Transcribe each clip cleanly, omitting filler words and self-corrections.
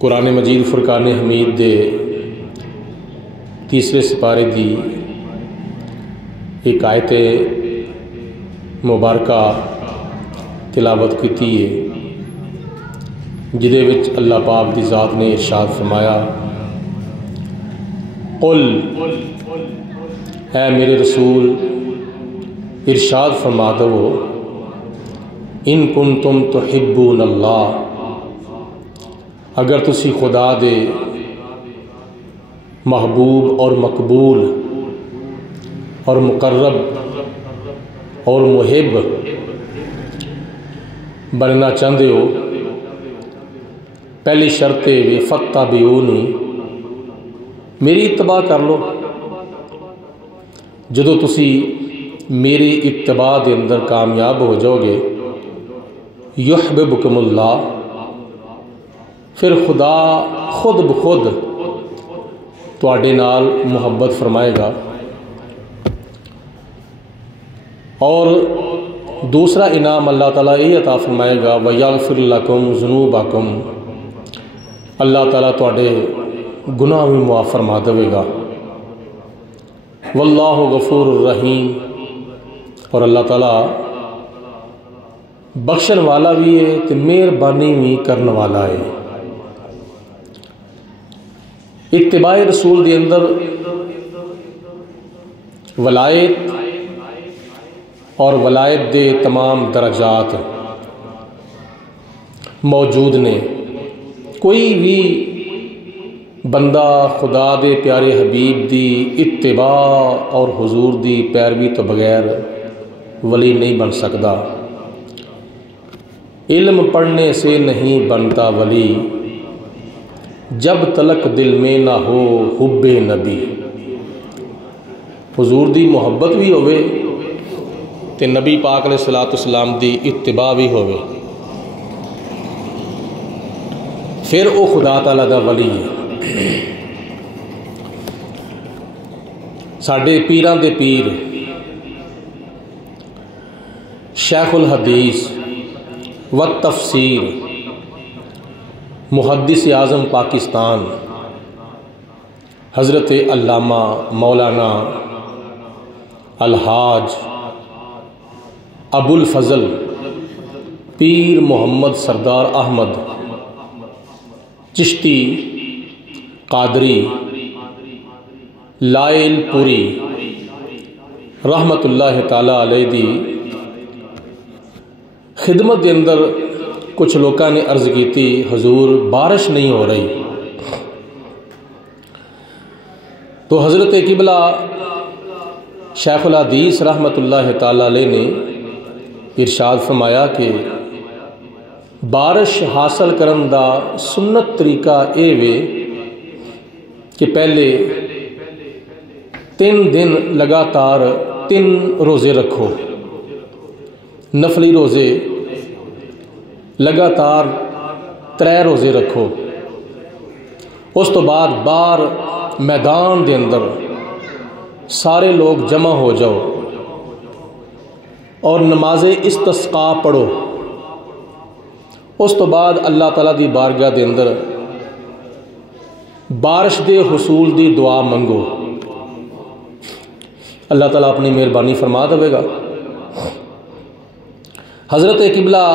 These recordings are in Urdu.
قرآن مجید فرقان حمید دے تیسرے سپارے دی ایک آیت مبارکہ تلاوت کی ہے جدے وچ اللہ پاک دی ذات نے ارشاد فرمایا، قل اے میرے رسول ارشاد فرما دو، ان کنتم تحبون اللہ، اگر تسی خدا دے محبوب اور مقبول اور مقرب اور محب بننا چاہتے ہو، پہلی شرط ہے فاتبعونی، میری اتباع کر لو۔ جدو تسی میری اتباع دے اندر کامیاب ہو جاؤ گے، یحببکم اللہ، پھر خدا خود بخود تواڈے نال محبت فرمائے گا۔ اور دوسرا انعام اللہ تعالیٰ یہ عطا فرمائے گا، وَيَغْفِرْ لَكُمْ ذُنُوبَكُمْ، اللہ تعالیٰ تواڈے گناہ بھی معاف فرما دے گا۔ واللہ غفور الرحیم، اور اللہ تعالیٰ بخشن والا بھی ہے تے مہربانی بھی کرن والا ہے۔ اتباع رسول دے اندر ولایت اور ولایت دے تمام درجات موجود نے۔ کوئی بھی بندہ خدا دے پیارے حبیب دی اتباع اور حضور دی پیروی تو بغیر ولی نہیں بن سکتا۔ علم پڑھنے سے نہیں بنتا ولی، جب تلک دل میں نہ ہو حب نبی۔ حضور دی محبت بھی ہوئے تے نبی پاک علیہ الصلوۃ والسلام دی اتباع بھی ہوئے، پھر وہ خدا تعالیٰ دا ولی ہے۔ ساڈے پیراں دے پیر شیخ الحدیث و تفسیر محدث اعظم پاکستان حضرت علامہ مولانا الحاج ابو الفضل پیر محمد سردار احمد چشتی قادری لائل پوری رحمت اللہ تعالیٰ علیہ دی خدمت دے اندر کچھ لوگوں نے عرض کی تھی، حضور بارش نہیں ہو رہی، تو حضرت قبلہ شیخ الحدیث رحمت اللہ تعالیٰ علیہ نے ارشاد فرمایا کہ بارش حاصل کرن دا سنت طریقہ اے وے کہ پہلے 3 دن لگاتار 3 روزے رکھو، نفلی روزے لگاتار 3 روزے رکھو، اس تو بعد باہر میدان دے اندر سارے لوگ جمع ہو جاؤ اور نماز استسقاء پڑھو، اس تو بعد اللہ تعالیٰ دی بارگاہ دے اندر بارش دے حصول دی دعا منگو، اللہ تعالیٰ اپنی مہربانی فرما دے گا۔ حضرت قبلہ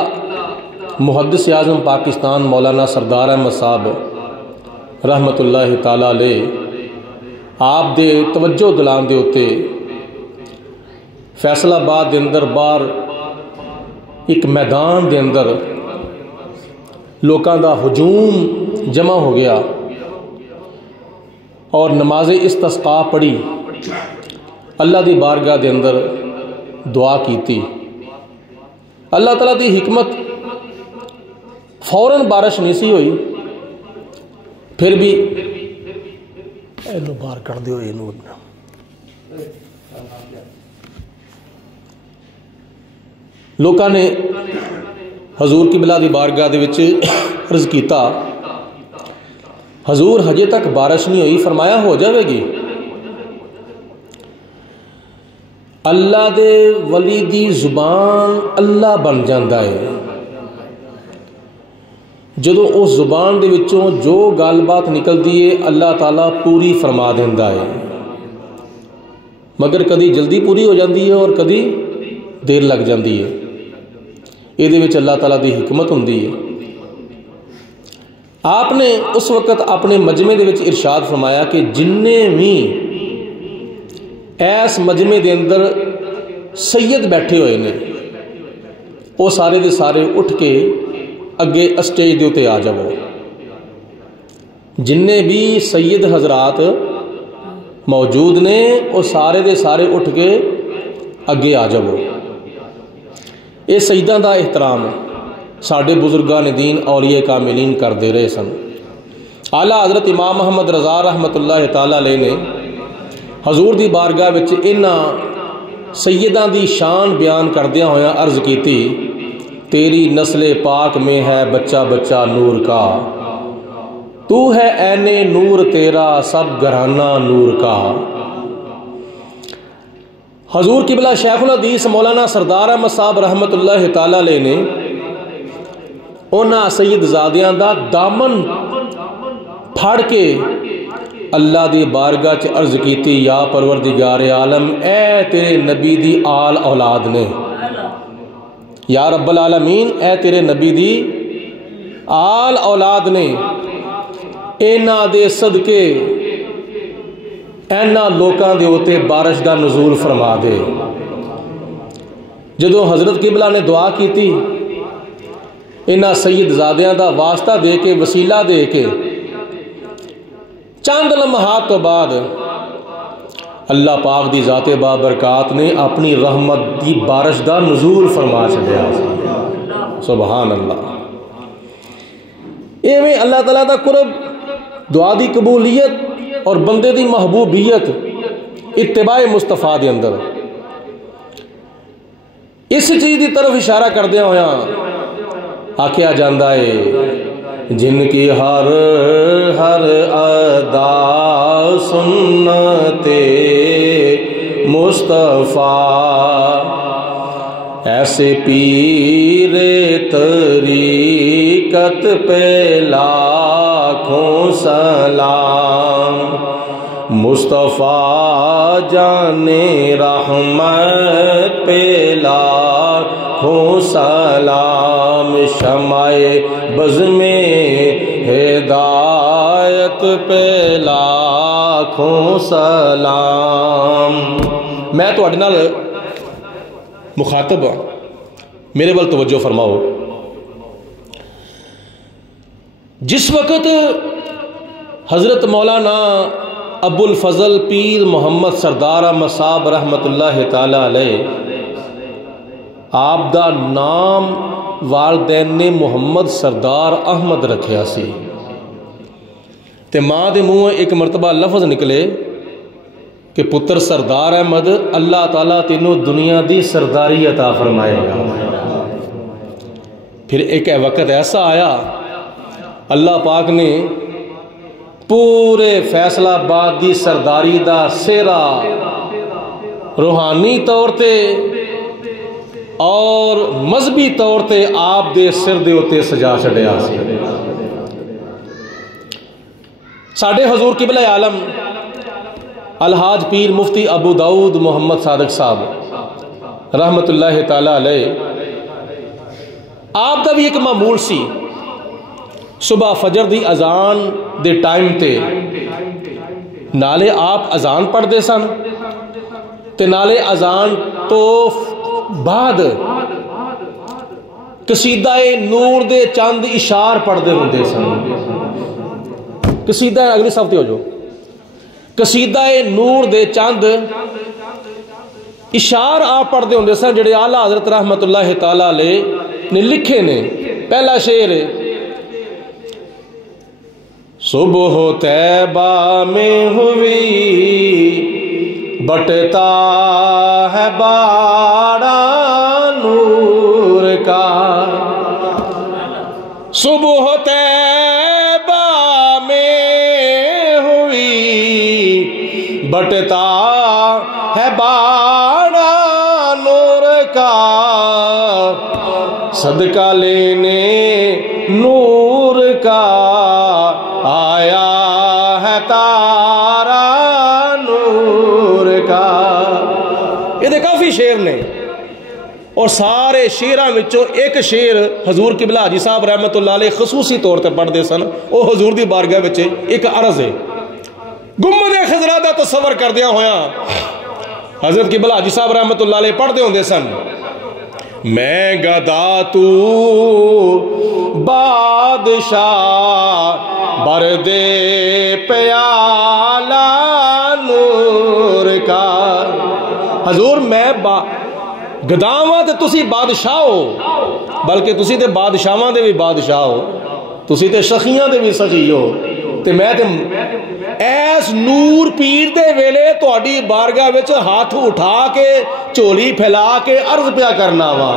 محدث اعظم پاکستان مولانا سردار احمد صاحب رحمت اللہ تعالیٰ علیہ آپ دے توجہ دلان دے ہوتے فیصل آباد دے اندر باہر ایک میدان دے اندر لوکاں دا ہجوم جمع ہو گیا اور نماز استسقاء پڑھی، اللہ دی بارگاہ دے اندر دعا کیتی، اللہ تعالیٰ دی حکمت فوراً بارش نہیں سی ہوئی، پھر بھی اینو باہر کر دیو، اینو لوکاں نے حضور کی بلا دی بارگاہ دے وچ عرض کیتا، حضور ہجے تک بارش نہیں ہوئی، فرمایا ہو جاوے گی۔ اللہ دے ولی دی زبان اللہ بن جاندہ ہے، جدوں اس زبان دے وچوں جو گل بات نکلتی ہے اللہ تعالیٰ پوری فرما دیندہ ہے، مگر کدی جلدی پوری ہو جاتی ہے اور کدی دیر لگ جاتی ہے۔ یہ اللہ تعالیٰ دی حکمت ہوندی ہے۔ آپ نے اس وقت اپنے مجمع دے وچ ارشاد فرمایا کہ جننے بھی ایس مجمع دے اندر سید بیٹھے ہوئے نے وہ سارے دے سارے اٹھ کے اگے اسٹیج دے اتے آ جاؤ۔ جننے بھی سید حضرات موجود نے وہ سارے دے سارے اٹھ کے اگے آ جاؤ۔ یہ سیداں دا احترام ساڈے بزرگان دین اولیاء کاملین کردے رہے سن۔ اعلیٰ حضرت امام محمد رضا رحمۃ اللہ تعالیٰ علیہ نے حضور دی بارگاہ وچ انہاں سیداں دی شان بیان کردیاں ہویا عرض کیتی، تیری نسل پاک میں ہے بچہ بچہ نور کا، تو ہے عین نور تیرا سب گھرانہ نور کا۔ حضور قبلہ شیخ الحدیث مولانا سردار احمد صاحب رحمۃ اللہ تعالیٰ علیہ نے انہاں سید زادیاں دا دامن پھڑ کے اللہ دی بارگاہ چ عرض کیتی، یا پروردگار عالم اے تیرے نبی دی آل اولاد نے، یا رب العالمین اے تیرے نبی دی آل اولاد نے، اینا دے صدقے اینا لوکاں دے ہوتے بارش دا نزول فرما دے۔ جدو حضرت قبلہ نے دعا کی تھی اینا سید زادیاں دا واسطہ دے کے وسیلہ دے کے چند لمحات تو بعد اللہ پاک دی ذات بابرکات نے اپنی رحمت دی بارش دا نزول فرما چلیا۔ سبحان اللہ۔ ایویں اللہ تعالیٰ دا قرب، دعا دی قبولیت اور بندے دی محبوبیت اتباع مصطفیٰ دے اندر اس چیز دی طرف اشارہ کردے ہویا آکھیا جاندا ہے، جن کی ہر ہر ادا سنت مصطفیٰ، ایسے پیر طریقت پہ لاکھوں سلام، مصطفیٰ جانے رحمت پہ لاکھوں سلام، شمع بزم ہدایت پہ لاکھوں سلام۔ میں تو اڈنال مخاطب ہوں، میرے بل توجہ فرماؤ۔ جس وقت حضرت مولانا ابو الفضل پیر محمد سردار احمد صاحب رحمت اللہ تعالی علیہ آپ دا نام والدین نے محمد سردار احمد رکھیا سی تے ماں دے منہ ایک مرتبہ لفظ نکلے کہ پتر سردار احمد اللہ تعالیٰ تینوں دنیا دی سرداری عطا فرمائے گا۔ پھر ایک وقت ایسا آیا اللہ پاک نے پورے فیصلہ آباد دی سرداری دا سیرا روحانی طور تے اور مذہبی طور تے آپ دے سر دے ہوتے سجا چھڑیا سی۔ ساڑھے حضور قبلہ عالم الحاج پیر مفتی ابو داؤد محمد صادق صاحب رحمت اللہ تعالی علیہ آپ دا بھی ایک معمول سی، صبح فجر دی اذان دے ٹائم تے نالے آپ اذان پڑھ دے سن تے نالے اذان تو بعد قصیدہ نور دے چند اشار پڑھ دے ہوندے سن۔ قصیدہ اگلی صفحے ہو جو، قصیدہ نور دے چند اشار آپ پڑھ دے ہوندے سن جڑے اعلیٰ حضرت رحمت اللہ تعالیٰ علیہ نے لکھے نے۔ پہلا شعر، صبح طیبہ میں ہوئی بٹتا ہے باڑا نور کا، صبح طیبہ میں ہوئی بٹتا ہے باڑا نور کا، صدقہ لینے نور اور سارے شیراں وچوں ایک شیر حضور قبلہ حاجی صاحب رحمت اللہ علیہ خصوصی طور تے پڑھتے سن. وہ حضور دی بارگاہ وچ ایک عرض ہے. گنبد خضرا دا تصور کردیا ہویا حضرت قبلہ حاجی صاحب رحمت اللہ علیہ پڑھتے ہوندے سن. میں گدا تو بادشاہ بردے پیالہ نور کا. حضور میں گداواں تے تسی بادشاہ ہو، بلکہ تسی تے بادشاہاں دے بھی بادشاہ ہو، تسی تے سخیاں دے بھی سخی ہو. تے میں تے ایس نور پیر دے ویلے تہاڈی بارگاہ وچ ہاتھ اٹھا کے چولی پھیلا کے عرض پیا کرنا وا.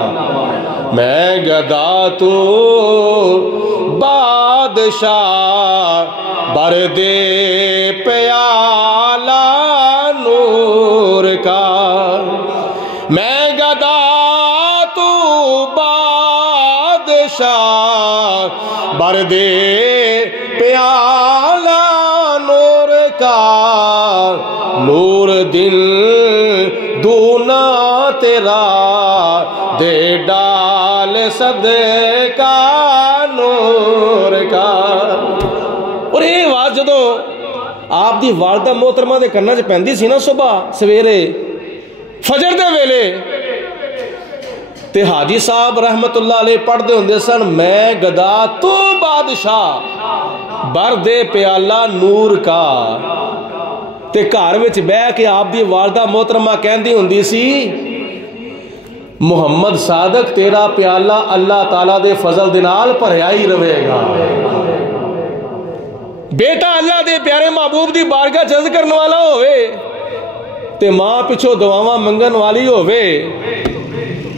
میں گدا تو بادشاہ بردے پیالہ نور کا. میں گدا تو بادشاہ بردے پیالہ نور کا. نور دل دونا تیرا دے ڈال صدقہ نور کا. اور یہ آواز جدو آپ دی والدہ محترمہ دے کرنا چ پیندی سی نا صبح سویرے فجر دے ویلے، تے حاجی صاحب رحمت اللہ علیہ پڑھتے ہوندے سن میں گدا تو بادشاہ بردے پیالہ نور کا. تے گھر وچ بیٹھ کے آپ دی والدہ محترمہ کہندی ہوندی سی محمد صادق تیرا پیالہ اللہ تعالیٰ دے فضل دے نال بھریا ہی رہے گا. بیٹا اللہ دے پیارے محبوب دی بارگاہ جذب کرنے والا ہوئے تے ماں پچھو دعاواں منگن والی ہوئے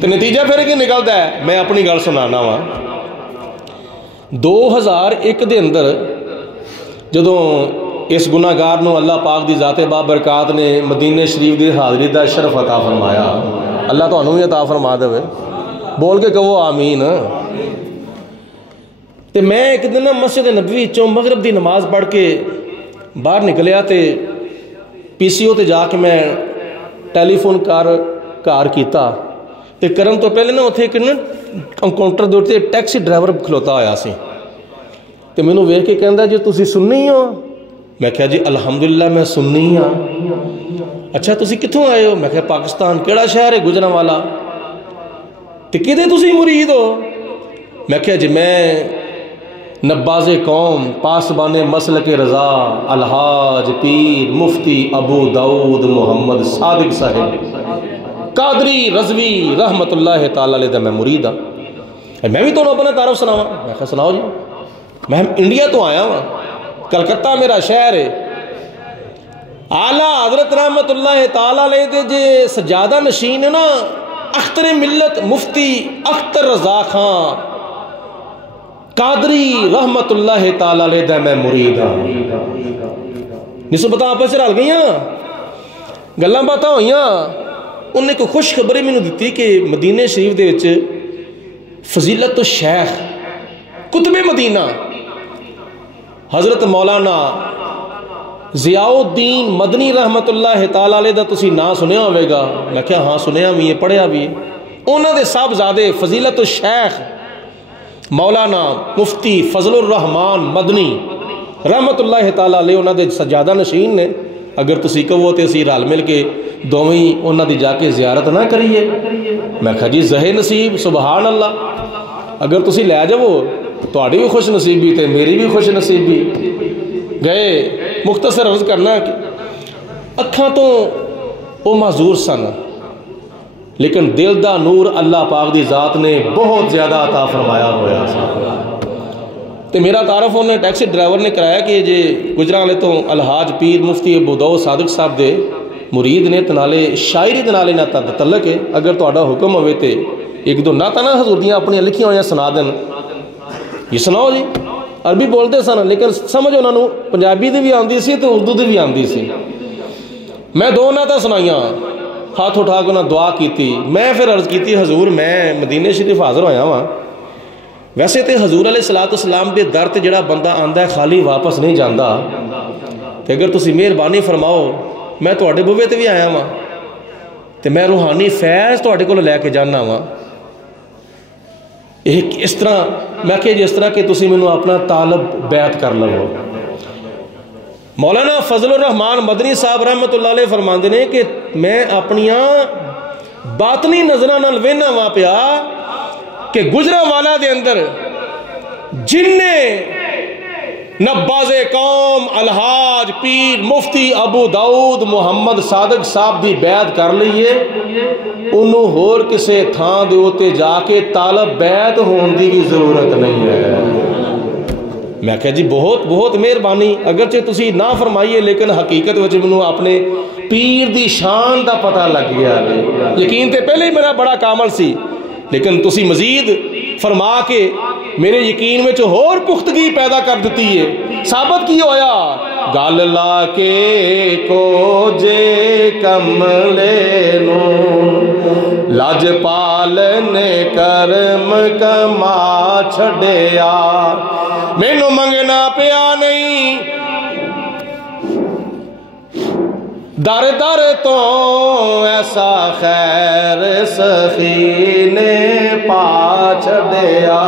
تے نتیجہ پھر کی نکلتا ہے. میں اپنی گل سنانا وا. 2001 دے اندر جدوں اس گناہگار نو اللہ پاک دی ذات بابرکات نے مدینہ شریف دی حاضری دا شرف عطا فرمایا. اللہ تانوں بھی عطا فرما دے. بول کے کہو آمین. تے میں ایک دن مسجد نبوی چوں مغرب دی نماز پڑھ کے باہر نکلیا تے پی سی او تے جا کے میں ٹیلی فون کار کیتا تے کرن تو پہلے نا اتنے ایک کاؤنٹر دے تے ٹیکسی ڈرائیور کھلوتا ہویا سی تے مینوں ویکھ کے کہندا جی تسی سننی ہو؟ میں کہا جی الحمدللہ میں سننی ہاں. اچھا تسی کتھوں آئے ہو؟ میں کہا پاکستان. کیڑا شہر ہے؟ گجرانوالا. تے کدے تسی مرید ہو؟ میں کہا جی میں نباز قوم پاسبان مسلک رضا الحاج پیر مفتی ابو داؤد محمد صادق صاحب قادری رضوی رحمت اللہ تعالی علیہ دا میں مرید ہاں. میں بھی تو اپنا تعارف سناواں. میں کہا سناؤ جی. میں انڈیا تو آیا ہوں، کلکتہ میرا شہر ہے. اعلیٰ حضرت رحمت اللہ تعالی علیہ دے جے سجادہ نشین ہے نا اختر ملت مفتی اختر رضا خان قادری رحمت اللہ تعالی علیہ دا میں مرید ہاں. نسبتاں آپس رل گئیاں، گلاں باتاں ہوئیاں. انہیں کوئی خوش خبری مینوں دتی کہ مدینہ شریف دے وچ فضیلت الشیخ قطب مدینہ حضرت مولانا ضیاء الدین مدنی رحمت اللہ تعالی علیہ دا تسی نام سنیا ہوئے گا. میں کہا ہاں سنیا بھی ہے پڑھیا بھی ہے. انہوں دے صاحبزادے فضیلت الشیخ مولانا مفتی فضل الرحمان مدنی رحمت اللہ تعالی علیہ انہوں دے سجادہ نشین نے. اگر تسی کہو تے اسی رل مل کے دوویں انہوں دی جا کے زیارت نہ کریے. میں کہا جی زہے نصیب سبحان اللہ. اگر تسی لے جاؤ تہاڈی بھی خوش نصیبی تے میری بھی خوش نصیبی. گئے مختصر عرض کرنا کہ اکھاں تو وہ معذور سن لیکن دل دا نور اللہ پاک دی ذات نے بہت زیادہ عطا فرمایا ہوا تے میرا تعارف انہیں ٹیکسی ڈرائیور نے کرایا کہ جے گجرانوالے تو الحاج پیر مفتی ابو داؤد صادق صاحب دے مرید نے تنالے شاعری تنالے نہ تعلق ہے. اگر تہاڈا حکم ہوئے تے ایک دو نعتاں نہ حضور دیاں اپنی لکھیاں ہوئیاں سنا دین. یہ سناؤ جی. عربی بولتے سن لیکن سمجھ انہوں نے پنجابی دی بھی آندی سی تو اردو دی بھی آندی سی. میں دو نعتاں سنائیاں ہاتھ اٹھا کے انہیں دعا کیتی. میں پھر عرض کیتی حضور میں مدینہ شریف حاضر ہویا ہاں. ویسے تے حضور علیہ الصلوۃ والسلام دے در تے جڑا بندہ آندا ہے خالی واپس نہیں جاندا. تے اگر تسی مہربانی فرماؤ میں تواڈے بوے تے بھی آیا ہاں تو میں روحانی فیض تواڈے کول لے کے جانا وا. اس طرح میں کہ جس طرح کہ تسی مینوں اپنا طالب بیعت کر لو. مولانا فضل الرحمان مدنی صاحب رحمت اللہ علیہ فرماندے نے کہ میں اپنیاں باطنی نظراں نال وینا وا پیا کہ گجرانوالا دے اندر جن نباز قوم الحاج پیر مفتی ابو داؤد محمد صادق صاحب دی بیعت کر لئیے انہوں ہور کسے تھان دے ہوتے جا کے طالب بیعت ہون دی بھی ضرورت نہیں ہے. میں کہا جی بہت بہت مہربانی، اگرچہ تسی نہ فرمائیے لیکن حقیقت وچ منوں اپنے پیر دی شان دا پتہ لگ گیا. یقین تے پہلے ہی میرا بڑا کامل سی، لیکن تسی مزید فرما کے میرے یقین میں ہور پختگی پیدا کر دیتی ہے. ثابت کی ہویا گل لا کے کو جے کملے نو لاج پال نے کرم کما چھڑیا مینوں منگنا پیا نہیں در در تو ایسا خیر سخی نے پا چھڑیا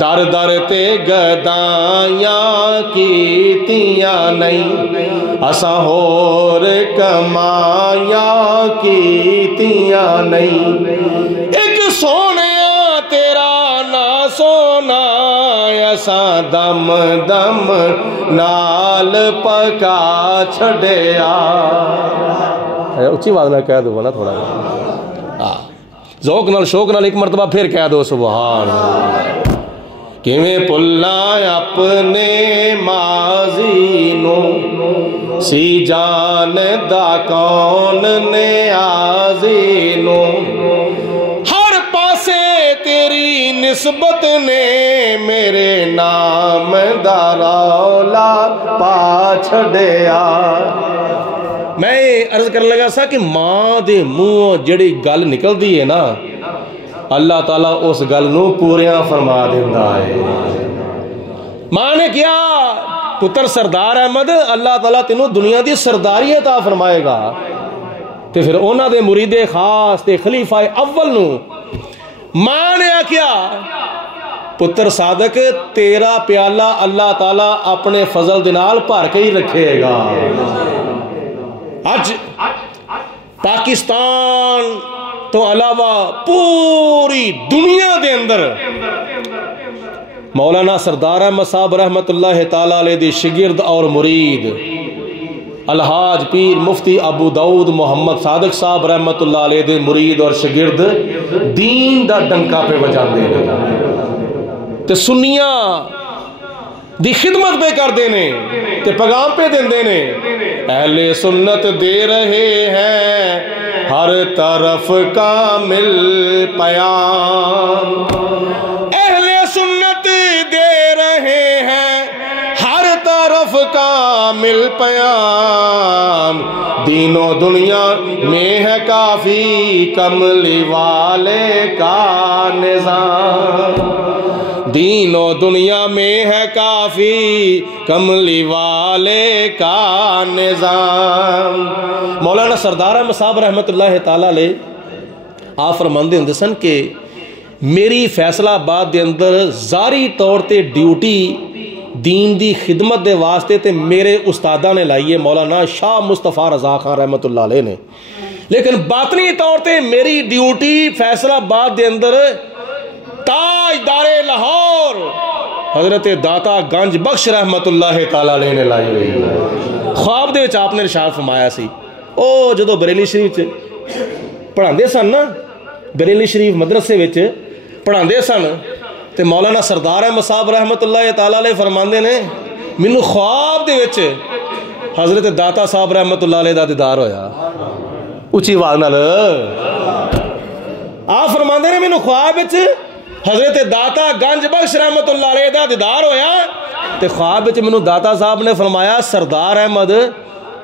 در در تے گدائیاں کیتیاں نہیں اساں ہور کمائیاں کیتیاں نہیں. ایک سونیا تیرا نا سونا اساں دم دم نال پکا چھڑیا. اچھی آواز نال کہہ دو نا تھوڑا ذوق نال شوق نال ایک مرتبہ پھر کہہ دو سبحان اللہ. کیویں پلا اپنے ماضی نو سی جان دا کون نیازی نو ہر پاسے تیری نسبت نے میرے نام دا رولا پا چھڑیا. میں عرض کر لگا سا کہ ماں دے منہ جڑی گل نکل دی ہے نا اللہ تعالیٰ اس گل نو پوریاں فرما دیندہ ہے. ماں نے کیا پتر سردار احمد اللہ تعالیٰ تینوں دنیا دی سرداری عطا فرمائے گا. تے پھر اونا دے مرید خاص تے خلیفہ اول نو ماں نے کیا پتر صادق تیرا پیالہ اللہ تعالیٰ اپنے فضل دنال بھر کے ہی رکھے گا. آج پاکستان تو علاوہ پوری دنیا دے اندر مولانا سردار احمد صاحب رحمت اللہ تعالیٰ علیہ دی شگرد اور مرید الحاج پیر مفتی ابو داؤد محمد صادق صاحب رحمت اللہ علیہ دے مرید اور شگرد دین دا ڈنکا پہ بجان دے تے سنیاں دی خدمت پہ کر دینے تے پیغام پہ دین دینے. اہل سنت دے رہے ہیں ہر طرف کامل پیام. اہل سنت دے رہے ہیں ہر طرف کامل پیام. دین و دنیا میں ہے کافی کملی والے کا نظام. دین و دنیا میں ہے کافی کملی والے کا نظام. مولانا سردار احمد صاحب رحمت اللہ تعالیٰ علیہ آپ فرماندے ہوندے سن کہ میری فیصلہ آباد دے اندر ظاہری طور تے ڈیوٹی دین دی خدمت دے واسطے تے میرے استادہ نے لائیے مولانا شاہ مصطفیٰ رضا خان رحمت اللہ علیہ نے، لیکن باطنی طور تے میری ڈیوٹی فیصلہ آباد دے اندر تاجدار لاہور حضرت داتا گنج بخش رحمت اللہ تعالیٰ علیہ نے لائی ہوئی. خواب دے وچ آپ نے ارشاد فرمایا سی او جدو بریلی شریف پڑھاندے سن نا، بریلی شریف مدرسے وچ پڑھاندے سن تے مولانا سردار احمد صاحب رحمت اللہ تعالیٰ علیہ فرماندے نے مینوں خواب دے وچ حضرت داتا صاحب رحمت اللہ علیہ دا دیدار ہویا. اچھی آواز نال آپ فرماندے نے مینوں خواب وچ حضرت داتا گنج بخش رحمت اللہ علیہ دا دیدار ہویا تے خواب وچ مینوں داتا صاحب نے فرمایا سردار احمد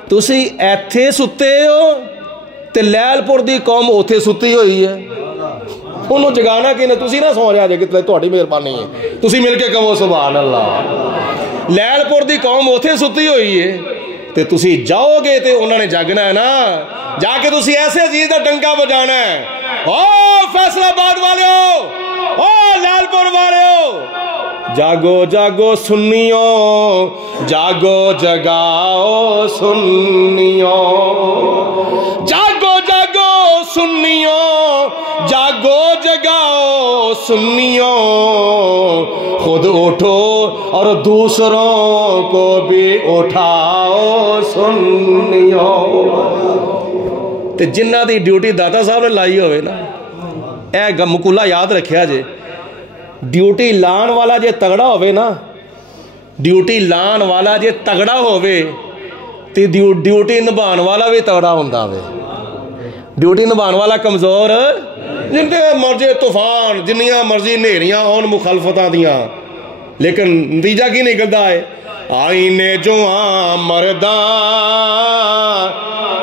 تسی ایتھے ستے ہو تے لیل پور دی قوم اوتھے ستی ہوئی ہے. انہوں جگانا کہ تسی نہ سو جا جے کہ تہاڈی مہربانی ہے، تسی مل کے کہو سبحان اللہ. لیل پور دی قوم اوتھے ستی ہوئی ہے تے تسی جاؤ گے تے انہوں نے جاگنا ہے نا. جا کے تسی ایسے عزیز دا ڈنکا بجانا ہے، او فیصل آباد والے ہو، او لال پور والے ہو، جاگو جاگو سنیوں، جاگو جگاؤ سنیوں، جاگو جاگو سنیوں، جاگو جگاؤ سنیوں، خود اٹھو اور دوسروں کو بھی اٹھاؤ سنیوں۔ تے جنہ دی ڈیوٹی داتا صاحب نے لائی ہوئے نا، اے مقولہ یاد رکھیا جے، ڈیوٹی لان والا جے تگڑا ہوئے نا، ڈیوٹی لان والا جے تگڑا ہوئے تے ڈیوٹی نبھان والا بھی تگڑا ہوندہ ہوئے۔ ڈیوٹی نبھان والا کمزور، جن کے مرضی طوفان، جنیاں مرضی نیریاں اون مخالفتاں دیاں، لیکن نتیجہ کی نکلتا ہے، آئینے جوان مردان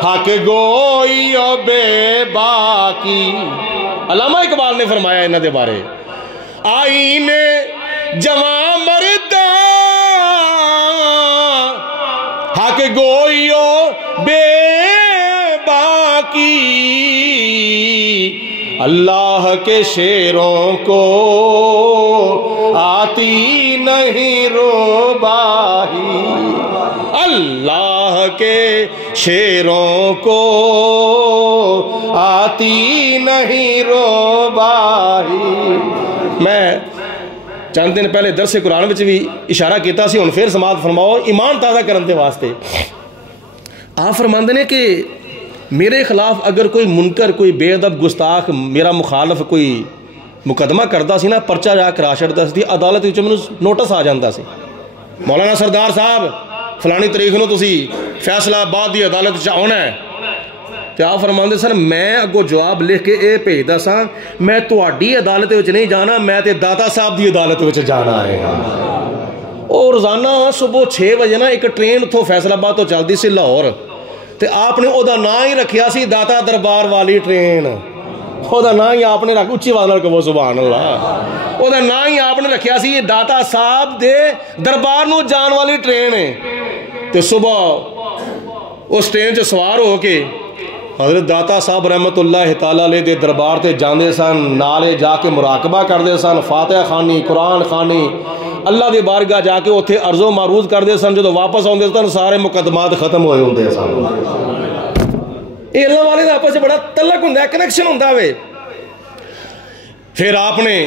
حق گوئی و بے باکی۔ علامہ اقبال نے فرمایا انہاں دے بارے، آئینے جوان مردان حق گوئی و بے باکی، اللہ کے شیروں کو آتی نہیں روباہی، اللہ کے شیروں کو آتی نہیں روباہی۔ میں چند دن پہلے درس قرآن وچ بھی اشارہ کیتا سی، ہن پھر سماعت فرماؤ ایمان تازہ کرن دے واسطے۔ آپ فرماندے نے کہ میرے خلاف اگر کوئی منکر، کوئی بے ادب گستاخ، میرا مخالف کوئی مقدمہ کرتا سی نا، پرچہ جا کرا چھڑدا سی، عدالت وچ مینوں نوٹس آ جاندا سی، مولانا سردار صاحب فلانی تاریخ نو تسی فیصلہ آباد دی عدالت وچ آنا ہے، تے آپ فرماندے سن میں اگوں جواب لکھ کے اے بھیجدا سا، میں تہاڈی عدالت وچ نہیں جانا، میں تے داتا صاحب دی عدالت وچ جانا ہے۔ اور روزانہ صبح 6 بجے نا ایک ٹرین اتھوں فیصل آباد تو چلدی سی لاہور، تے آپ نے او دا نام ہی رکھیا سی داتا دربار والی ٹرین، او دا نام ہی آپ نے رکھ، اچھی آواز نال کہو سبحان اللہ، او دا نام ہی آپ نے رکھیا سی داتا صاحب دے دربار نو جان والی ٹرین ہے۔ تے صبح اس ٹرین چ سوار ہو کے حضرت داتا صاحب رحمت اللہ تعالیٰ علیہ دے دربار تے جاندے سن، نالے جا کے مراقبہ کردے سن، فاتحہ خوانی، قرآن خوانی، اللہ دی بارگاہ جا کے اتھے عرض و معروض کردے سن، جدو واپس آندے سن سارے مقدمات ختم ہوئے ہوندے سن۔ یہ اللہ والے دا آپس سے بڑا تعلق ہوندا ہے، کنیکشن ہوندا ہے۔ پھر آپ نے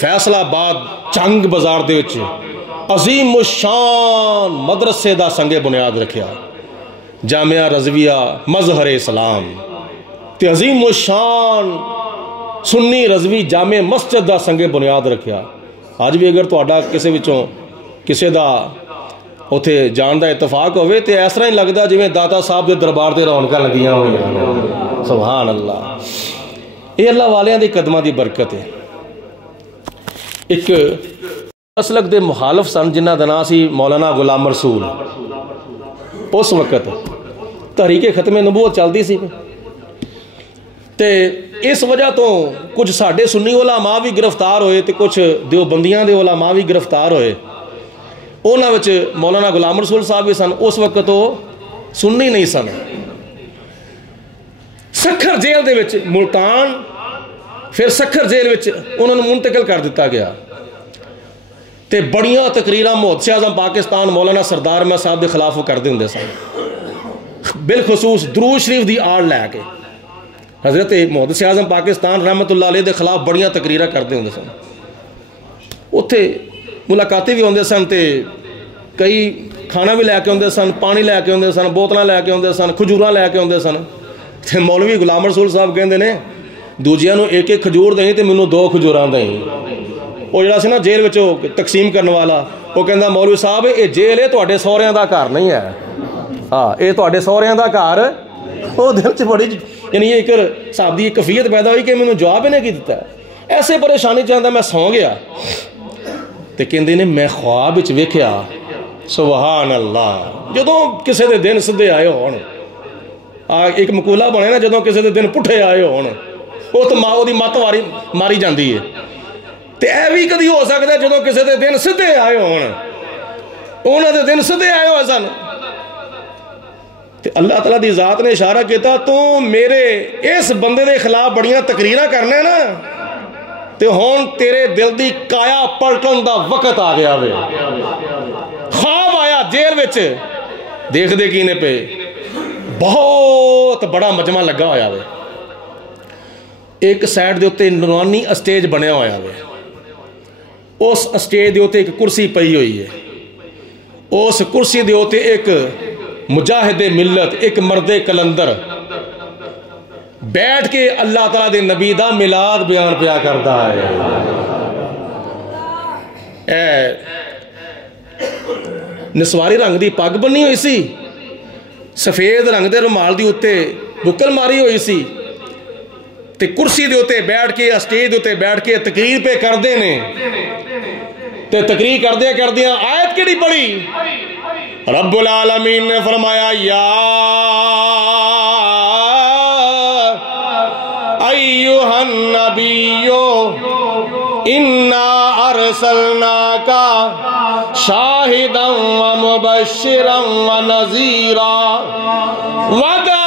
فیصل آباد چنگ بازار دے وچ عظیم الشان مدرسے دا سنگ بنیاد رکھیا، جامعہ رضویہ مظہر اسلام، تے عظیم الشان سنی رضوی جامع مسجد دا سنگ بنیاد رکھیا۔ آج بھی اگر تہاڈا کسے وچوں کسے دا اتھے جان دا اتفاق ہوئے تے اس طرح ہی لگدا جویں داتا صاحب دے دربار تے رونقاں لگیاں ہوئیاں، سبحان اللہ۔ یہ اللہ والیاں دی قدماں دی برکت ہے۔ ایک مسلک دے مخالف سن جنہ دا نام سی مولانا غلام رسول، اس وقت تحریک ختم نبوت چلدی سی، تے اس وجہ تو کچھ ساڈے سنی علماء بھی گرفتار ہوئے تے کچھ دیوبندیاں دے علماء بھی گرفتار ہوئے، انہاں وچ مولانا غلام رسول صاحب بھی سن۔ اس وقت وہ سنی نہیں سن۔ سکھر جیل دے وچ ملتان، پھر سکھر جیل وچ انہوں نے منتقل کر دیتا گیا، تے بڑیاں تقریراں محدث اعظم پاکستان مولانا سردار احمد صاحب دے خلاف وہ کردے ہوندے سن، بالخصوص درود شریف دی آڑ لے کے حضرت محدث اعظم پاکستان رحمت اللہ علیہ دے خلاف بڑیاں تقریراں کردے ہوندے سن۔ اتھے ملاقاتی بھی ہوندے سن، تے کئی کھانا بھی لے کے ہوندے سن، پانی لے کے ہوندے سن، بوتلاں لے کے ہوندے سن، کھجوراں لے کے ہوندے سن۔ تے مولوی غلام رسول صاحب کہندے نے دوجیاں نو ایک ایک کھجور دیں تے مینوں 2 کھجوراں دیں۔ وہ جڑا سی نا جیل وچ تقسیم کرنے والا، وہ کہندا مولوی صاحب یہ جیل ہے، تہاڈے سہریاں دا گھر نہیں ہے، ہاں یہ تہاڈے سہریاں دا گھر۔ وہ دل چ بڑی یعنی ایک صاحب دی ایک کیفیت پیدا ہوئی کہ مینوں جواب ہی نہیں کی دیتا، ایسے پریشانی چاہتا میں سو گیا۔ تے کہندے نے میں خواب وچ ویکھیا، سبحان اللہ، جدوں کسے دے دن سدھے آئے ہون، ایک مقولہ بنے نا جدوں کسے دے دن پٹھے آئے ہون، وہ تو ماں دی مت ماری جاندی ہے، تے اے بھی کدی ہو سکتا ہے جدوں کسے دے دن سدھے آئے ہون، انہاں دے دن سدھے آئے ہوئے سن، تو اللہ تعالیٰ دی ذات نے اشارہ کیتا تو میرے اس بندے دے خلاف بڑیاں تقریراں کرنا ہے نا تے ہون تیرے دل دی کایا پلٹن دا وقت آ گیا وے. خواب آیا جیل وچ دیکھ دے کینے پہ بہت بڑا مجمع لگا ہویا وے. ایک سائڈ دے اتے نورانی اسٹیج بنیا ہویا وے. اس اسٹیج دے اتے ایک کرسی پئی ہوئی ہے. اس کرسی دے اتے ایک مجاہد ملت ایک مرد کلندر بیٹھ کے اللہ تعالیٰ دے نبی دا میلاد بیان پیا کرتا ہے. نسواری رنگ دی پگ بنی ہوئی سی, سفید رنگ دے رومال دی اتے بکل ماری ہوئی سی تے کرسی دے اتے بیٹھ کے اسٹیج دے اتے بیٹھ کے تقریر پہ کردے نے. تے تقریر کردیاں آیت کیڑی پڑھی؟ رب العالمین نے فرمایا یا ایوہ النبی انا ارسلناک شاہدا ومبشرا ونذیرا وداعیا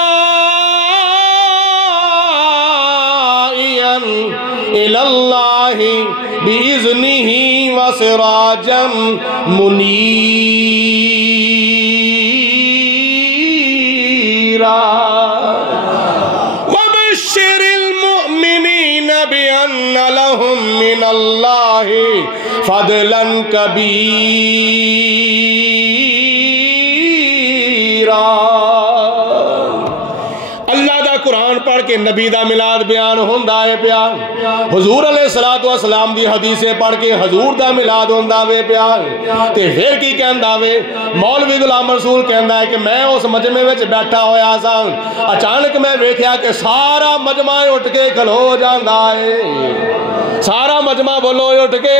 الی اللہ بإذنہ وسراجا منیرا وبشر المؤمنین بأن لهم من اللہ فضلا کبیرا. اللہ دا قرآن پڑھ کے نبی دا میلاد بیان ہوندا ہے پیا. حضور علیہ السلام دی حدیثیں پڑھ کے حضور دا میلاد ہوندا وے پیا. تے پھر کی کہندا وے؟ مولوی غلام رسول کہندا ہے کہ میں اس مجمع وچ بیٹھا ہویا سا, اچانک میں ویکھیا کہ سارا مجمع اٹھ کے کھلو جاندا ہے. سارا مجمع بولو اٹھ کے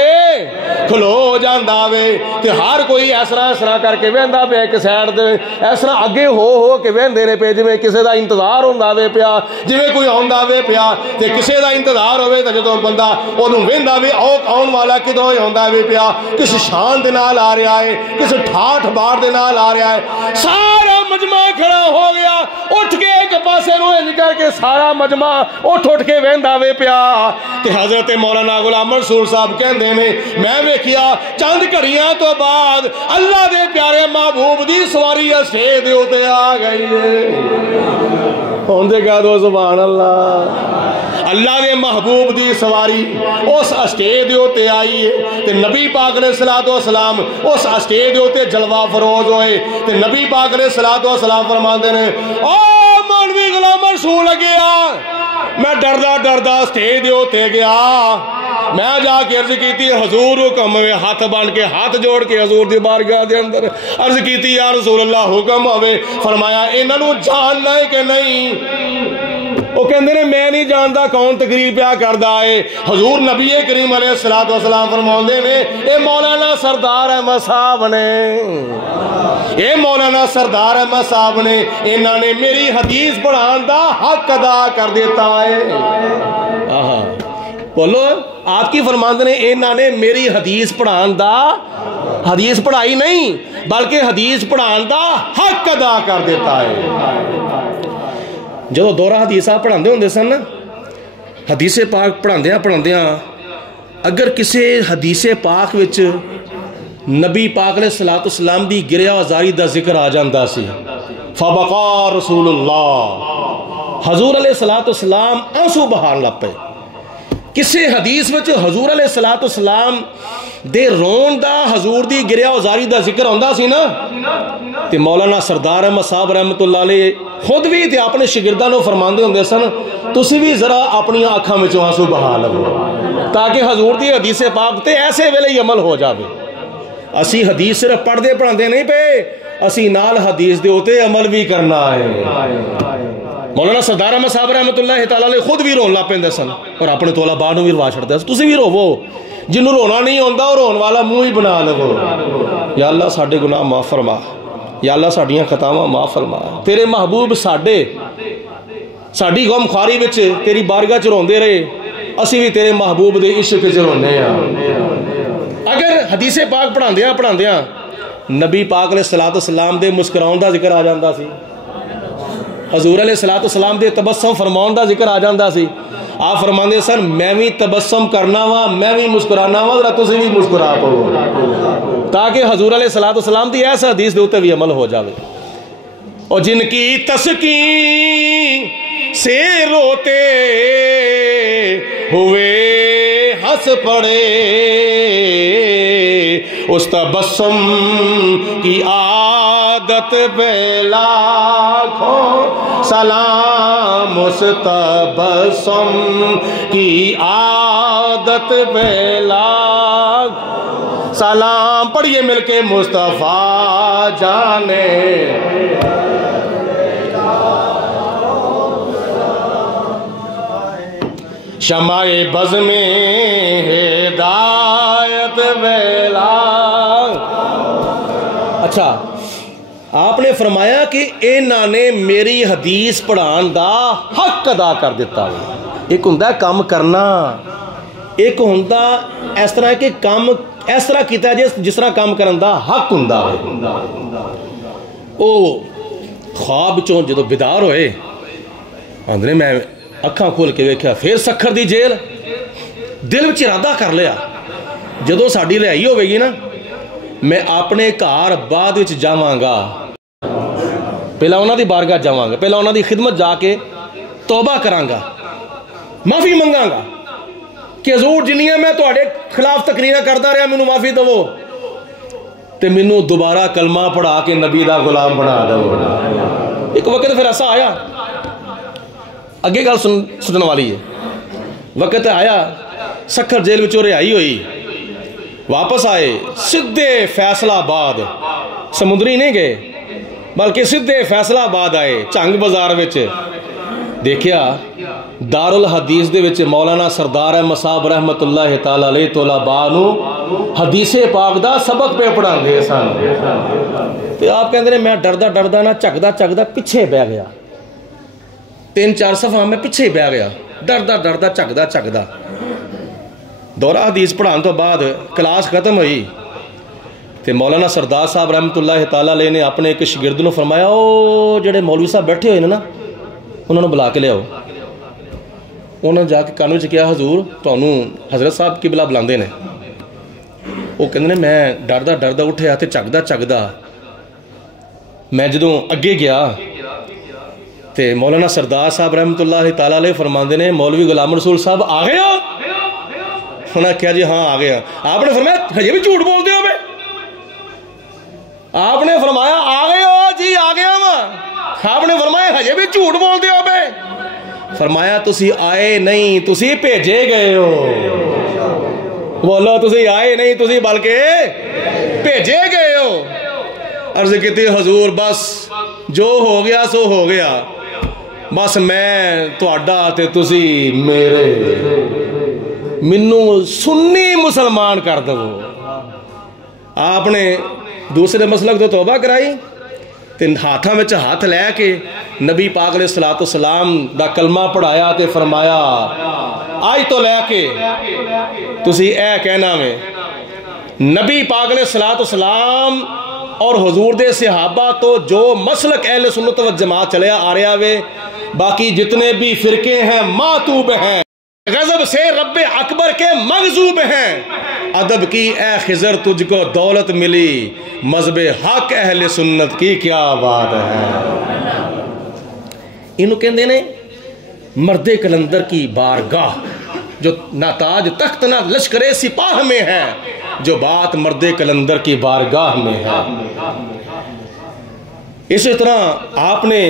کھلو جاندا وے. تے ہر کوئی اس طرح کر کے ویندا پیا ایک سائڈ تے, اس طرح اگے ہو کے ویندے نے پے جویں کسے دا انتظار ہوندا وے پیا, جویں کوئی آوندا وے پیا تے کسے دا انتظار ہوے تے جدوں بندہ اونوں ویندا وے آਉਣ والا کدوں ہوندا وے پیا, کس شان دے نال آ رہا ہے, کس ٹھاٹھ بار دے نال آ رہا ہے. سارا مجمع کھڑا ہو گیا, اٹھ کے ایک پاسے نو انج کر کے سارا مجمع اٹھ کے ویندا وے پیا. تے حضرت مولانا غلام رسول صاحب کہندے نے میں ویکھیا چند گھڑیاں تو بعد اللہ دے پیارے محبوب دی سواری اسٹیج دے اوتے آ گئی ہے. ہن دے کہہ دو سبحان اللہ. اللہ دے محبوب دی سواری اس اسٹیج دے اوتے آئی ہے تے نبی پاک علیہ السلام اس اسٹیج دے اوتے جلوہ فروز ہوئے. تے نبی پاک علیہ السلام فرماندے نے او مولوی غلام رسول گیا, میں ڈردا اسٹیج دے اوتے گیا, میں جا کے عرض کیتی حضور حکم ہوئے, ہاتھ بن کے ہاتھ جوڑ کے حضور دی بارگاہ دے اندر عرض کیتی یا رسول اللہ حکم ہوئے. فرمایا انہاں نوں جاننا ہے کہ نہیں؟ وہ کہندے نے میں نہیں جاندا کون تقریر پیا کردا ہے. حضور نبی کریم علیہ السلام فرماندے نے اے مولانا سردار احمد صاحب نے, اے مولانا سردار احمد صاحب نے, انہاں نے میری حدیث پڑھان دا حق ادا کر دیتا ہے. بولو آپ کی فرماندے نے انہاں نے میری حدیث پڑھان دا, حدیث پڑھائی نہیں بلکہ حدیث پڑھان دا حق ادا کر دیتا ہے. جدو دورہ حدیثہ پڑھاندے ہوندے سن, حدیث پاک پڑھاندیاں اگر کسی حدیث پاک وچ نبی پاک علیہ السلام دی گریہ آزاری دا ذکر آ جاندا سی, فبقا رسول اللہ, حضور علیہ السلام آنسو بہان لگ پے. کسی حدیث وچ حضور علیہ السلام دے رون دا حضور دی گریہ آزاری دا ذکر ہوندا سی نا, تے مولانا سردار احمد صاحب رحمت اللہ علیہ خود بھی تے اپنے شاگرداں نوں فرماندے ہوندے سن تسی بھی ذرا اپنی آنکھاں وچوں آنسو بہا لو تاکہ حضور دی حدیث پاک تے ایسے ویلے ہی عمل ہو جاوے. اسی حدیث صرف پڑھدے پڑھاندے نہیں پے, اسی نال حدیث دے اوتے عمل بھی کرنا ہے. مولانا سردار احمد صاحب رحمت اللہ تعالیٰ علیہ خود بھی رون لا پیندے سن اور اپنے طلباء نوں بھی روا چھڑدے سن. تسی بھی روو, جنوں رونا نہیں ہوندا اور رون والا منہ ہی بنا لو. یا اللہ ساڈے گناہ معاف فرما, یا اللہ ساڈیاں خطاواں معاف فرما. تیرے محبوب ساڈی غم خواری وچ تیری بارگاہ چ روندے رہے, اسی بھی تیرے محبوب دے عشق چ رونے ہاں. اگر حدیث پاک پڑھاندیاں نبی پاک علیہ السلام دے مسکراؤن دا ذکر آ جاندا سی, حضور علیہ الصلوۃ والسلام دے تبسم فرماؤن دا ذکر آ جاندہ سی. آپ فرماندے سن میں بھی تبسم کرنا وا میں بھی مسکرانا وا ذرا تسی بھی مسکرا پاؤ تاکہ حضور علیہ الصلوۃ والسلام دی ایسا حدیث دے اوتے بھی عمل ہو جاوے. اور جن کی تسکین سے روتے ہوئے ہنس پڑے اس تبسم کی عادت پہ لاکھوں سلام اس تبسم کی عادت پہ لاکھوں سلام. پڑھیے مل کے مصطفیٰ جانے شمع بز میں ہدایت ویلا. اچھا آپ نے فرمایا کہ انہاں نے میری حدیث پڑھان دا حق ادا کر دیتا. ایک ہوندا کام کرنا, ایک ہوندا اس طرح کہ کام اس طرح کیتا جس طرح کام کرن دا حق ہوندا ہے. او خواب چوں جدو بیدار ہوئے آندھنے میں اکھاں کھول کے ویکھیا پھر سکھر دی جیل. دل وچ ارادہ کر لیا جدو ساڈی رہائی ہوے گی نا میں اپنے گھر بعد وچ جاواں گا, پہلا انہاں دی بارگاہ جاواں گا, پہلا انہاں دی خدمت جا کے توبہ کراں گا, معافی منگاں گا کہ حضور جنیاں میں تواڈے خلاف تقریراں کردا رہیا مینوں معافی دو تے مینوں دوبارہ کلمہ پڑھا کے نبی دا غلام بنا دو. ایک وقت پھر ایسا آیا, اگے گل سنن والی ہے, وقت آیا سکھر جیل وچوں رہائی ہوئی, واپس آئے سدھے فیصلہ آباد, سمندری نہیں گئے بلکہ سدھے فیصلہ آباد آئے. چنگ بازار وچ دیکھیا دار الحدیث دے وچ مولانا سردار احمد صاحب رحمت اللہ تعالی علیہ طلباء نو حدیث پاک دا سبق پہ پڑھاندے سن. تے آپ کہندے نے میں ڈردا نہ چکدا پیچھے بہ گیا, 3-4 صفحہ میں پیچھے بہ گیا, ڈردا چکدا. دورہ حدیث پڑھان تو بعد کلاس ختم ہوئی تے مولانا سردار صاحب رحمت اللہ تعالی علیہ نے اپنے ایک شاگرد نو فرمایا او جڑے مولوی صاحب بیٹھے ہوئے نا انہوں نے بلا کے لیاؤ. انہوں نے جا کے کان وچ کیا حضور تانوں حضرت صاحب قبلہ بلاندے نے. وہ کہندے نے میں ڈردا اٹھیا تے چکدا میں جدوں اگے گیا تے مولانا سردار صاحب رحمت اللہ تعالی علیہ فرماندے نے مولوی غلام رسول صاحب آ گئے ہو؟ انہوں نے کہا جی ہاں آ گیا. آپ نے فرمایا ہجے بھی جھوٹ بول دے ہو بے. آپ نے فرمایا آ گئے ہو جی آ گیا وا. آپ نے فرمایا ہجے بھی جھوٹ بول دے ہو بے. فرمایا تسی آئے نہیں تسی بھیجے گئے ہو. بولو تسی آئے نہیں تسی بلکہ بھیجے گئے ہو. عرض کیتی حضور بس جو ہو گیا سو ہو گیا, بس میں تہاڈا تے تسی میرے, مینوں سنی مسلمان کر دو. آپ نے دوسرے مسلک تو توبہ کرائی تے ہاتھاں وچ ہاتھ لے کے نبی پاک علیہ الصلوۃ والسلام دا کلمہ پڑھایا تے فرمایا آج تو لے کے تسی اے کہنا میں نبی پاک علیہ الصلوۃ والسلام اور حضور دے صحابہ تو جو مسلک اہل سنت و جماعت چلیا آ رہا وے, باقی جتنے بھی فرقے ہیں ماتوب ہیں, غضب سے رب اکبر کے مغضوب ہیں. ادب کی اے خضر تجھ کو دولت ملی, مذہب حق اہل سنت کی کیا بات ہے. انہوں کہندے نے مرد کلندر کی بارگاہ جو نہ تاج تخت نہ لشکر سپاہ میں ہے, جو بات مرد کلندر کی بارگاہ میں ہے. اسی طرح آپ نے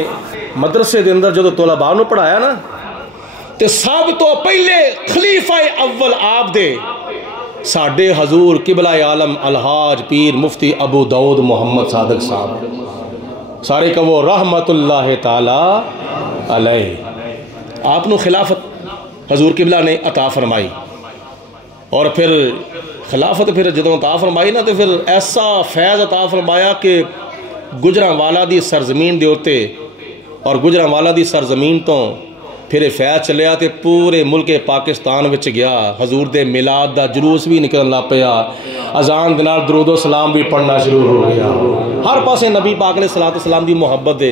مدرسے دے اندر جو طلباء نو پڑھایا نا تے سب تو پہلے خلیفہ اول آپ دے ساڈے حضور قبلہ عالم الحاج پیر مفتی ابو داؤد محمد صادق صاحب, سارے کا وہ رحمت اللہ تعالی علیہ. آپ نو خلافت حضور قبلہ نے عطا فرمائی, اور پھر خلافت پھر جدوں عطا فرمائی نا تو پھر ایسا فیض عطا فرمایا کہ گجرانوالا دی سرزمین دے ہوتے اور گجرانوالا دی سرزمین تو پھر فیض چلیا تے پورے ملک پاکستان وچ گیا. حضور دے میلاد دا جلوس بھی نکلن لگ پیا, اذان دے نال درود و سلام بھی پڑھنا شروع ہو گیا. ہر پاسے نبی پاک علیہ الصلوۃ والسلام دی محبت دے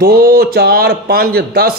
2 4 5 10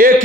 1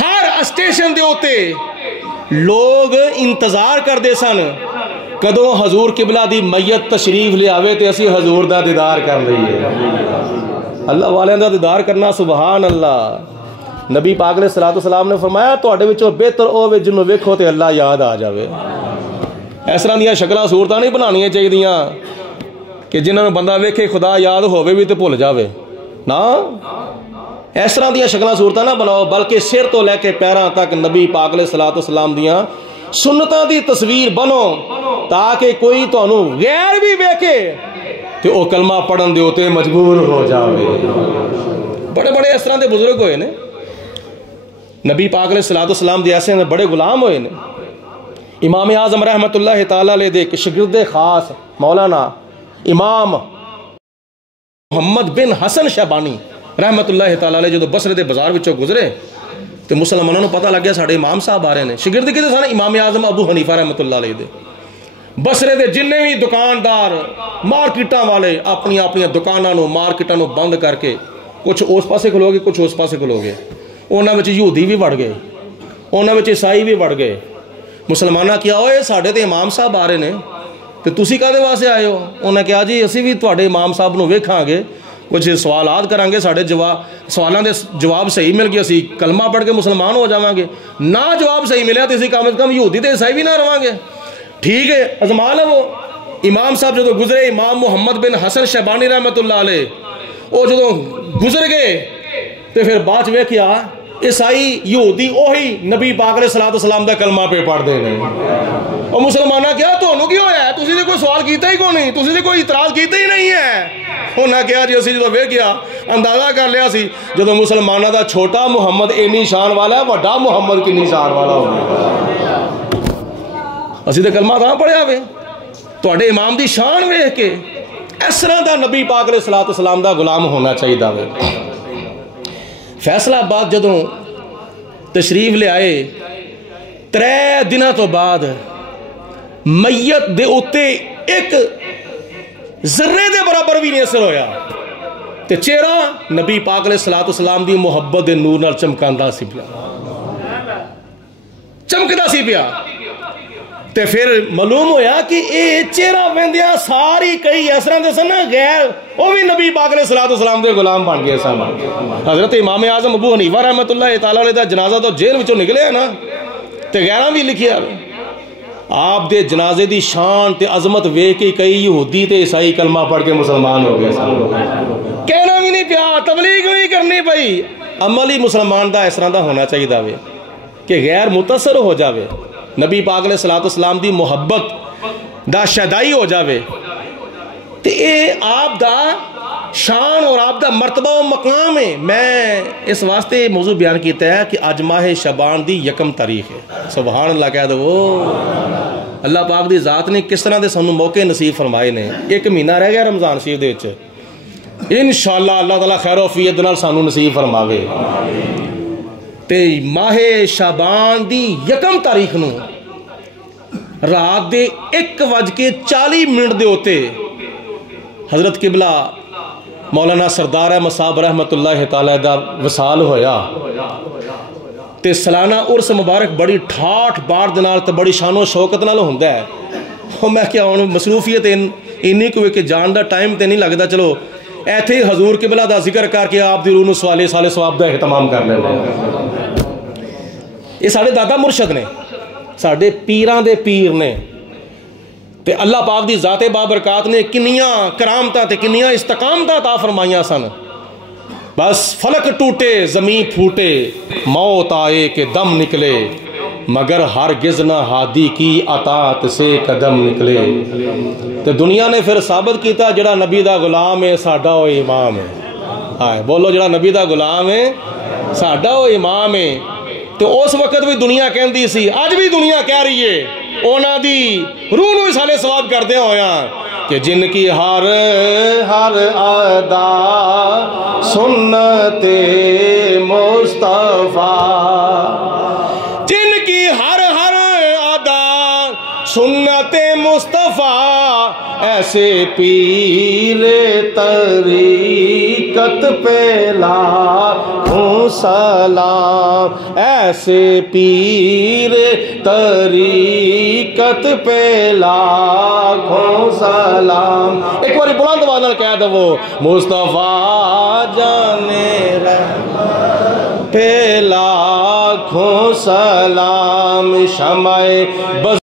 ہر اسٹیشن دے ہوتے لوگ انتظار کرتے سن کدوں حضور قبلہ دی میت تشریف لے آوے تے اسی حضور دا دیدار کر لئیے. اللہ والے دا دیدار کرنا سبحان اللہ. نبی پاک علیہ الصلوۃ والسلام نے فرمایا تواڈے وچوں بہتر ہوے جنوں ویکھو تے اللہ یاد آ جاوے. اس طرح دیاں شکلاں صورتاں نہیں بنانیاں چاہیدیاں کہ جنہاں نوں بندہ ویکھے خدا یاد ہووے بھی تے بھول جاوے. نا اس طرح دیاں شکلاں صورتاں نہ بناؤ بلکہ سر تو لے کے پیراں تک نبی پاک علیہ الصلوۃ والسلام دیاں سنتاں دی تصویر بنو تاکہ کوئی تانوں غیر بھی ویکھے تے او کلمہ پڑھن دے اوتے مجبور ہو جاوے. بڑے بڑے اس طرح دے بزرگ ہوئے نے نبی پاک علیہ الصلوۃ والسلام دے ایسے بڑے غلام ہوئے نے. امام اعظم رحمت اللہ تعالی علیہ دے شاگرد خاص مولانا امام محمد بن حسن شیبانی رحمت اللہ تعالی علیہ جدو بصرے دے بازار وچوں گزرے تو مسلمانوں نے پتہ لگ گیا ساڈے امام صاحب آ رہے ہیں. شاگرد کدے سن؟ امام اعظم ابو حنیفہ رحمت اللہ علیہ دے. بصرے دے جننے بھی دکاندار مارکیٹاں والے اپنی اپنی دکاناں نو مارکیٹاں نو بند کر کے کچھ اس پاسے کھلو گے کچھ اس پاسے کھلو گے. انہاں وچ یہودی بھی وڑ گئے انہاں وچ عیسائی بھی وڑ گئے. مسلماناں کیا ہوئے ساڈے تے امام صاحب آ رہے نے تے تسی کدے واسطے آئے ہو؟ انہاں کہا جی اسی بھی تواڈے امام صاحب نو ویکھاں گے کچھ سوالات کریں گے ساڈے سوالاں دے جواب صحیح مل گیا اسی کلمہ پڑھ کے مسلمان ہو جاواں گے. نہ جواب صحیح ملیا تو اسی کم از کم یہودی تے عیسائی بھی نہ رہواں گے. ٹھیک ہے ازما لو. امام صاحب جدو گزرے امام محمد بن حسن شیبانی رحمت اللہ علیہ وہ جدو گزر گئے تو پھر بعد ویکھیا عیسائی یہودی اوہی نبی پاک علیہ الصلوۃ والسلام دا کلمہ پہ پڑھ دے نے. اور مسلماناں کیا تانوں کی ہویا ہے؟ تسی تے کوئی سوال کیتا ہی کوئی نہیں تسی تے کوئی اعتراض کیتا ہی نہیں ہے. انہاں کہا جی اسی جدو ویکھیا اندازہ کر لیا سی جدو مسلماناں دا چھوٹا محمد اینی شان والا ہے وڈا محمد کنی شان والا ہوگا. اسی تے کلمہ کہاں پڑھیا وے تواڈے امام دی شان ویکھ کے. اس طرح دا نبی پاک علیہ الصلوۃ والسلام دا غلام ہونا چاہیے وے. فیصلہ آباد جدوں تشریف لے آئے 3 دنوں تو بعد میت دے اوتے ایک ذرے دے برابر بھی نہیں اثر ہویا تے چہرہ نبی پاک علیہ الصلوۃ والسلام دی محبت دے نور نال چمکاندا سی پیا چمکدا سی پیا. تے پھر معلوم ہویا کہ اے چہرہ ویندیا ساری کئی اس طرح دے سن غیر وہ بھی نبی پاک علیہ الصلوۃ والسلام دے غلام بن گئے سن. حضرت امام اعظم ابو حنیفہ رحمت اللہ تعالی علیہ دا جنازہ تو جیل وچوں نکلیا نا تے غیراں بھی لکھیا آپ دے جنازے دی شان تے عظمت ویکھ کے کئی یہودی تے عیسائی کلمہ پڑھ کے مسلمان ہو گئے سن. کہنا بھی نہیں پیا تبلیغ نہیں کرنی پئی. عملی مسلمان دا اس طرح دا ہونا چاہیے وے کہ غیر متاثر ہو جاوے نبی پاک علیہ الصلوۃ والسلام دی محبت دا شیدائی ہو جاوے تے اے آپ دا شان اور آپ دا مرتبہ و مقام ہے. میں اس واسطے موضوع بیان کیتا ہے کہ اج ماہ شعبان دی 1 تاریخ ہے. سبحان اللہ کہہ دو. اللہ پاک دی ذات نے کس طرح دے سانوں موقع نصیب فرمائے نے. 1 مہینہ رہ گیا رمضان شریف دے وچ انشاءاللہ اللہ تعالیٰ خیر و عافیت نال سانوں نصیب فرماوے. تے ماہ شعبان دی 1 تاریخ نو رات دے 1:40 دے ہوتے حضرت قبلہ مولانا سردار احمد صاحب رحمت اللہ تعالی دا وصال ہویا تے سالانہ عرس مبارک بڑی ٹھاٹھ بار دے نال تے بڑی شان و شوکت نال ہوندا ہے. میں کیا ہن مصروفیت اینی کوئی کہ جان دا ٹائم تے نہیں لگدا. چلو ایتھے حضور قبلہ دا ذکر کر کے آپ دی روح نو سوالے سال ثواب دا اہتمام کر لینا. یہ ساڈے دادا مرشد نے ساڈے پیراں دے پیر نے تے اللہ پاک دی ذات بابرکات نے کنیاں کرامتاں تے کنیاں استقامتاں عطا فرمائیاں سن. بس فلک ٹوٹے زمین پھوٹے موت آئے کہ دم نکلے مگر ہرگز نہ ہادی کی اطاعت سے قدم نکلے. تے دنیا نے پھر ثابت کیتا جڑا نبی دا غلام ہے ساڈا او امام ہے. ہائے بولو جڑا نبی دا غلام ہے ساڈا او امام ہے. تو اس وقت بھی دنیا کہندی سی اج بھی دنیا کہہ رہی ہے انہاں دی روح نو سالے ثواب کردے ہویا کہ جن کی ہر ہر ادا سنت مصطفیٰ جن کی ہر ہر ادا سنت مصطفیٰ ایسے پیر طریقت پہ لاکھوں سلام، ایسے پیر طریقت پہ لاکھوں سلام۔ ایک بار بلند آواز نال کہہ دو، مصطفیٰ جانے رحمت پہ لاکھوں سلام، شمع